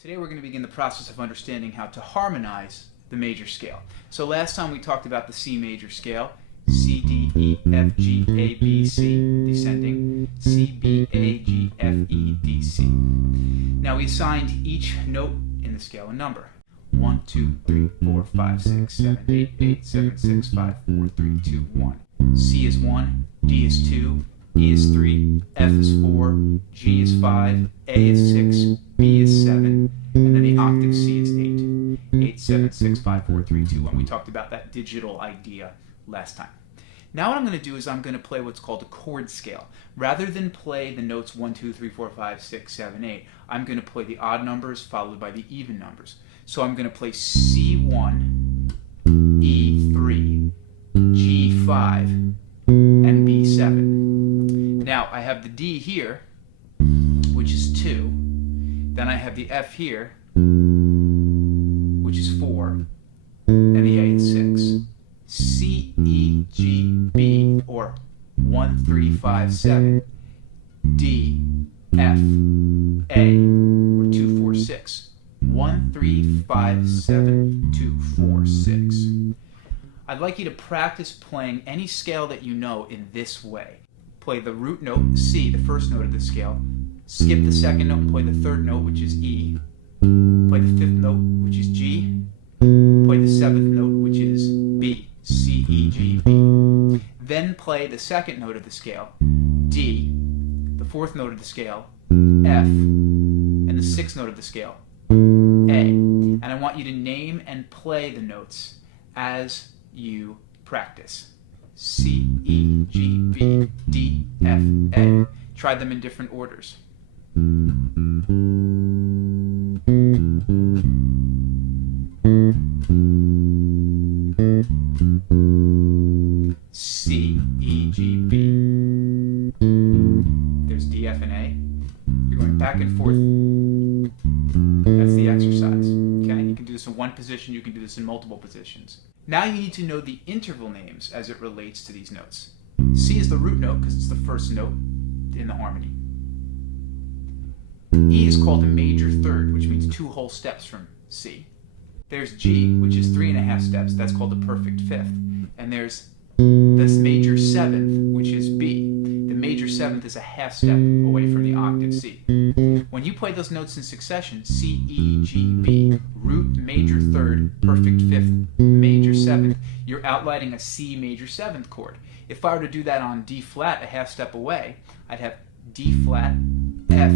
Today we're going to begin the process of understanding how to harmonize the major scale. So last time we talked about the C major scale, C, D, E, F, G, A, B, C, descending, C, B, A, G, F, E, D, C. Now we assigned each note in the scale a number. 1, 2, 3, 4, 5, 6, 7, 8, 8, 7, 6, 5, 4, 3, 2, 1. C is 1, D is 2, E is 3, F is 4, G is 5, A is 6, B is 7, and then the octave C is 8. 8, 7, 6, 5, 4, 3, 2, 1. We talked about that digital idea last time. Now what I'm going to do is I'm going to play what's called a chord scale. Rather than play the notes 1, 2, 3, 4, 5, 6, 7, 8, I'm going to play the odd numbers followed by the even numbers. So I'm going to play C1, E3, G5, and B7. Now I have the D here, which is 2. Then I have the F here, which is 4, and the A is 6. C, E, G, B, or 1, 3, 5, 7, D, F, A, or 2, 4, 6. 1, 3, 5, 7, 2, 4, 6. I'd like you to practice playing any scale that you know in this way. Play the root note, C, the first note of the scale. Skip the second note and play the third note, which is E. Play the fifth note, which is G. Play the seventh note, which is B. C, E, G, B. Then play the second note of the scale, D. The fourth note of the scale, F. And the sixth note of the scale, A. And I want you to name and play the notes as you practice. C, E, G, B, D, F, A. Try them in different orders. C, E, G, B. There's D, F, and A. You're going back and forth. That's the exercise. Okay? You can do this in one position, you can do this in multiple positions. Now you need to know the interval names as it relates to these notes. C is the root note because it's the first note in the harmony. E is called a major third, which means 2 whole steps from C. There's G, which is 3.5 steps. That's called a perfect fifth. And there's this major seventh, which is B. The major seventh is a half step away from the octave C. When you play those notes in succession, C, E, G, B, root, major third, perfect fifth, major seventh, you're outlining a C major seventh chord. If I were to do that on D flat, a half step away, I'd have D flat, F,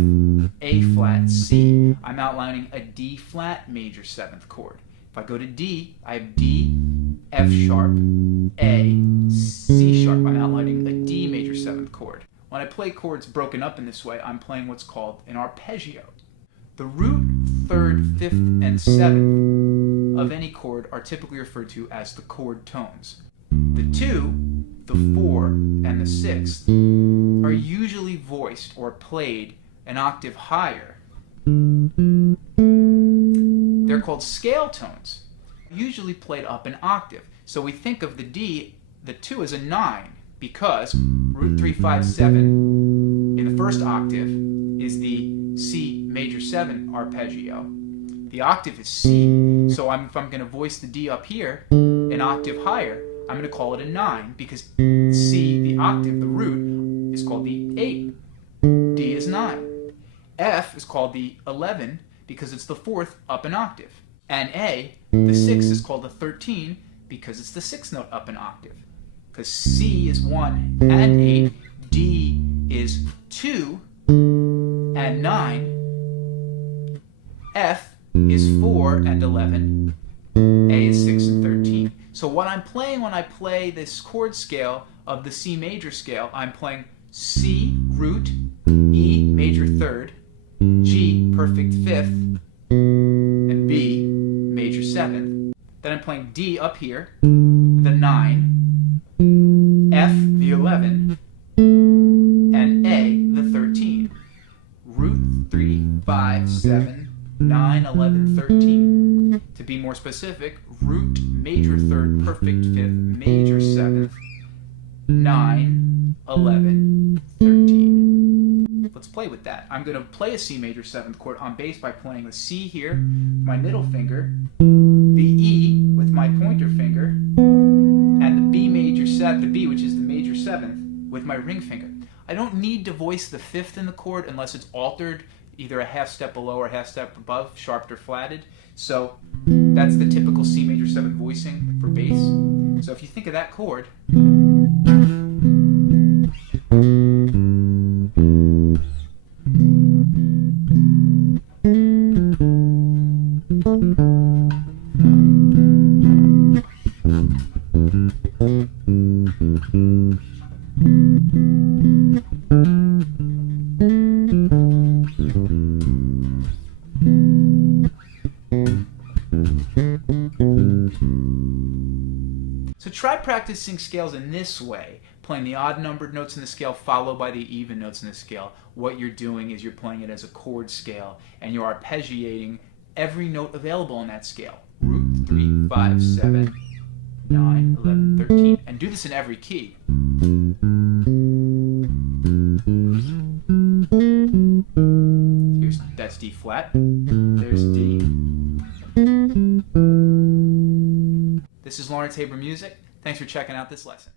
A flat, C. I'm outlining a D flat major seventh chord. If I go to D, I have D, F sharp, A, C sharp. I'm outlining a D major seventh chord. When I play chords broken up in this way, I'm playing what's called an arpeggio. The root, third, fifth, and seventh of any chord are typically referred to as the chord tones. The 2, the 4, and the 6 are usually voiced or played an octave higher. They're called scale tones, usually played up an octave. So we think of the D, the 2, as a 9 because root 3, 5, 7 in the first octave is the C major 7 arpeggio. The octave is C, so if I'm going to voice the D up here an octave higher, I'm going to call it a 9 because C, the octave, the root, is called the 8. D is 9. F is called the 11 because it's the 4th up an octave. And A, the 6, is called the 13 because it's the 6th note up an octave. Because C is 1 and 8, D is 2 and 9, F is 4 and 11, A is 6 and 13. So what I'm playing when I play this chord scale of the C major scale, I'm playing C root, E major third, G perfect fifth, and B major seventh. Then I'm playing D up here, the 9, F the 11, and A the 13. Root 3, 5, 7, 9, 11, 13. To be more specific, root, major third, perfect fifth, major seventh, 9, 11, 13. let's play with that. I'm going to play a C major 7th chord on bass by playing the C here, my middle finger, the E with my pointer finger, and the B major the B, which is the major 7th, with my ring finger. I don't need to voice the 5th in the chord unless it's altered, either a half step below or a half step above, sharped or flatted. So that's the typical C major 7 voicing for bass. So if you think of that chord, so try practicing scales in this way, playing the odd numbered notes in the scale followed by the even notes in the scale. What you're doing is you're playing it as a chord scale and you're arpeggiating every note available in that scale. Root 3, 5, 7, 9, 11, 13. And do this in every key. That's D flat. There's D. This is Lawrence Haber Music. Thanks for checking out this lesson.